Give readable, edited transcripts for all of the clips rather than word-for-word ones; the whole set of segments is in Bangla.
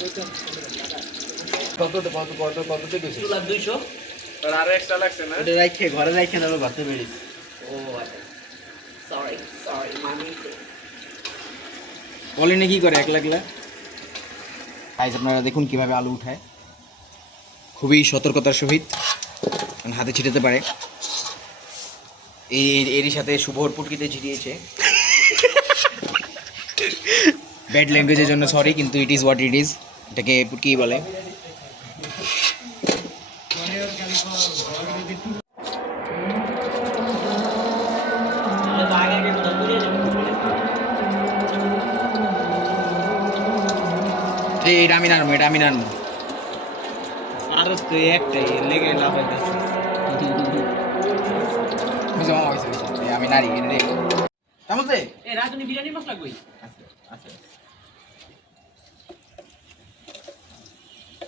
কত কত কত কত থেকে 200 আর আরো এক্সট্রা লাগছে না? এটা রাখে ঘরে রাখে না ভাতে বেরিস ও আচ্ছা সরি সরি মামি কলিনে কি করে একলা একলা গাইস আপনারা দেখুন কিভাবে আলু উঠায় খুবই সতর্কতার সহিত হাতে ছিটাতে পারে এরই সাথে শুভর পুটকিতে ছিটিয়েছে ব্যাড ল্যাঙ্গুয়েজের জন্য সরি কিন্তু it is what it is এটাকে পুটকি বলে এটা আমি নাড়বো এটা আমি নাড়বো আর তো একটাই লেগে লাফাইতেছে আমি নাড়ি রে তামসে এ রাজনী বিরিয়ানি মশলা কই আচ্ছা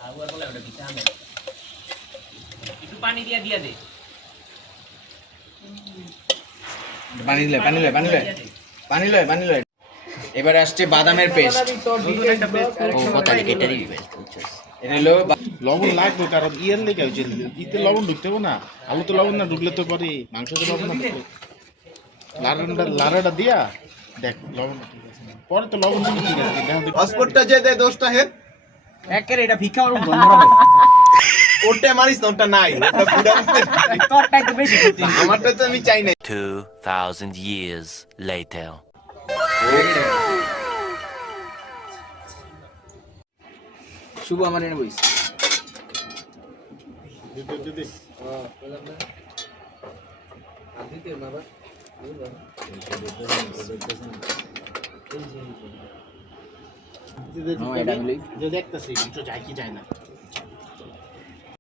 আর বলে ওটা পিঠা আনে একটু পানি দিয়া দিয়া দে পানি লয় এবারে আসছে বাদামের পেস্ট এটা হলো লবণ লাগবে কারণ ইয়ের লেগে হয়েছে ইতে লবণ ঢুকতে হবে না আলু তো লবণ না ঢুকলে তো পরে মাংস তো লবণ না লাড়াটা দিয়া দেখ লবণ ঠিক আছে পরে তো লবণ দিলে ঠিক আছে পাসপোর্টটা যে দেয় 10টা হেড একের এটা ভিক্ষা করুন গন্ধরাবে ওটা মারিস না ওটা নাই ওটা পুরা তোরটা একটু বেশি করছিস আমারটা তো আমি চাই না 2,000 years later. শুভ আমার এনে বইস দেখতেছি মাংস যায় কি যায় না